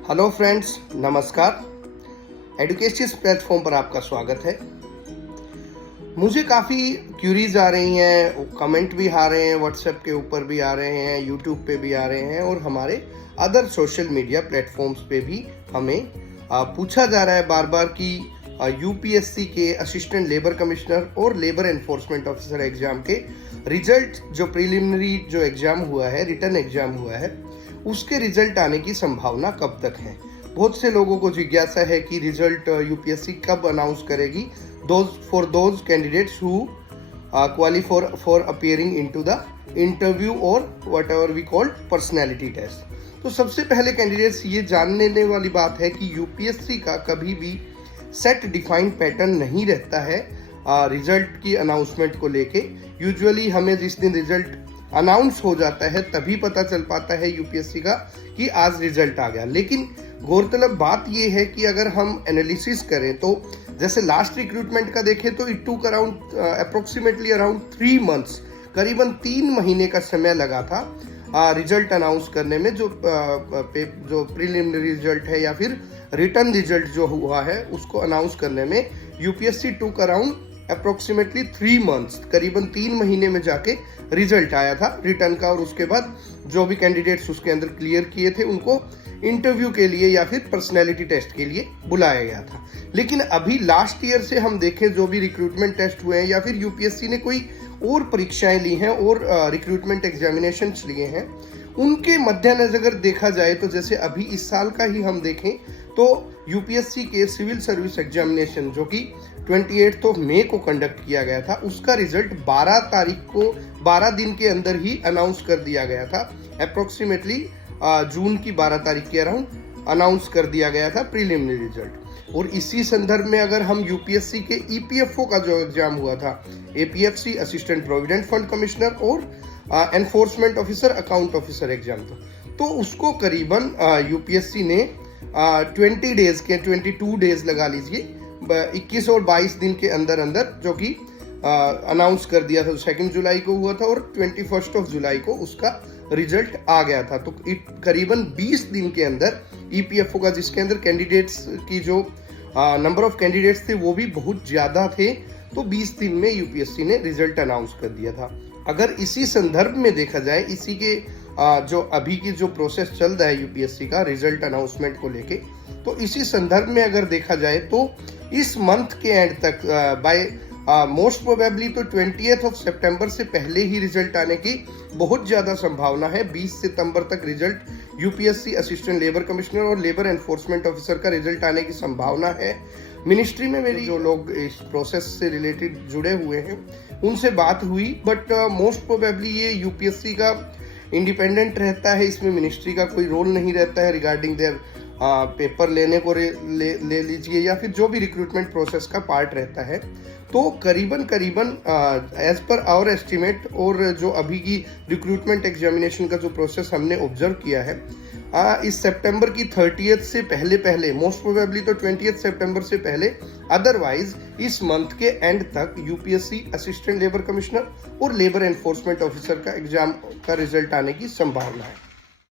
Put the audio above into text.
Hello friends, नमस्कार। एडुकेशियस platform पर आपका स्वागत है। मुझे काफ़ी क्यूरीज आ रही हैं, कमेंट भी आ रहे हैं, व्हाट्सएप के ऊपर भी आ रहे हैं, यूट्यूब पे भी आ रहे हैं और हमारे अदर सोशल मीडिया प्लेटफॉर्म्स पे भी हमें पूछा जा रहा है बार बार कि यूपीएससी के असिस्टेंट लेबर कमिश्नर और लेबर एनफोर्समेंट ऑफिसर एग्जाम के रिजल्ट, जो प्रिलिमिनरी जो एग्जाम हुआ है, रिटन एग्जाम हुआ है, उसके रिजल्ट आने की संभावना कब तक है। बहुत से लोगों को जिज्ञासा है कि रिजल्ट यूपीएससी कब अनाउंस करेगी for those candidates who qualify for appearing into the interview और whatever we called personality test. तो सबसे पहले कैंडिडेट्स ये जानने वाली बात है कि यूपीएससी का कभी भी सेट डिफाइंड पैटर्न नहीं रहता है रिजल्ट की अनाउंसमेंट को लेके। यूजुअली हमें जिस दिन रिजल्ट अनाउंस हो जाता है तभी पता चल पाता है यूपीएससी का कि आज रिजल्ट आ गया। लेकिन गौरतलब बात यह है कि अगर हम एनालिसिस करें तो जैसे लास्ट रिक्रूटमेंट का देखें तो it took around approximately around 3 months, करीबन 3 महीने का समय लगा था रिजल्ट अनाउंस करने में। जो प्रीलिमिनरी रिजल्ट है या फिर रिटर्न रिजल्ट जो हुआ है उसको अनाउंस करने में यूपीएससी टूक अराउंड अप्रोक्सीमेटली 3 months, करीबन 3 महीने में जाके रिजल्ट आया था रिटर्न का। और उसके बाद जो भी कैंडिडेट्स उसके अंदर क्लियर किए थे उनको इंटरव्यू के लिए या फिर पर्सनैलिटी टेस्ट के लिए बुलाया गया था। लेकिन अभी लास्ट ईयर से हम देखें जो भी रिक्रूटमेंट टेस्ट हुए हैं या फिर यूपीएससी ने कोई और परीक्षाएं ली हैं और रिक्रूटमेंट एग्जामिनेशन लिए हैं, उनके मद्देनजर अगर देखा जाए तो जैसे अभी इस साल का ही हम देखें तो यूपीएससी के सिविल सर्विस एग्जामिनेशन जो कि 28 मई को कंडक्ट किया गया था, उसका रिजल्ट 12 तारीख को 12 दिन के अंदर ही अनाउंस कर दिया गया था। अप्रोक्सीमेटली जून की 12 तारीख के अराउंड अनाउंस कर दिया गया था प्रीलिमिनरी रिजल्ट। और इसी संदर्भ में अगर हम यूपीएससी के ईपीएफओ का जो एग्जाम हुआ था, APFC assistant provident fund commissioner और enforcement officer account officer exam था, तो उसको करीबन यूपीएससी ने 22 डेज लगा लीजिए, 21 और 22 दिन के अंदर जो कि अनाउंस कर दिया था। 2 जुलाई को हुआ था और 21 जुलाई को उसका रिजल्ट आ गया था। तो करीबन 20 दिन के अंदर ईपीएफओ का, जिसके अंदर कैंडिडेट्स की जो नंबर ऑफ कैंडिडेट्स थे वो भी बहुत ज्यादा थे, तो 20 दिन में यूपीएससी ने रिजल्ट अनाउंस कर दिया था। अगर इसी संदर्भ में देखा जाए, इसी के जो अभी की जो प्रोसेस चल रहा है यूपीएससी का रिजल्ट अनाउंसमेंट को लेके, तो इसी संदर्भ में अगर देखा जाए तो इस मंथ के एंड तक बाय मोस्ट प्रोबेबली तो 20 सितंबर से पहले ही रिजल्ट आने की बहुत ज्यादा संभावना है। 20 सितंबर तक result UPSC assistant labour commissioner और लेबर एनफोर्समेंट ऑफिसर का रिजल्ट आने की संभावना है। मिनिस्ट्री में मेरी जो लोग इस प्रोसेस से रिलेटेड जुड़े हुए हैं उनसे बात हुई, बट मोस्ट प्रोबेबली ये यूपीएससी का इंडिपेंडेंट रहता है, इसमें मिनिस्ट्री का कोई रोल नहीं रहता है रिगार्डिंग देयर पेपर लेने को ले लीजिए या फिर जो भी रिक्रूटमेंट प्रोसेस का पार्ट रहता है। तो करीबन एज पर आवर एस्टिमेट और जो अभी की रिक्रूटमेंट एग्जामिनेशन का जो प्रोसेस हमने ऑब्जर्व किया है, इस सितंबर की 30th से पहले मोस्ट प्रोबेबली तो 20 सितंबर से पहले, अदरवाइज इस मंथ के एंड तक यूपीएससी असिस्टेंट लेबर कमिश्नर और लेबर एनफोर्समेंट ऑफिसर का एग्जाम का रिजल्ट आने की संभावना है।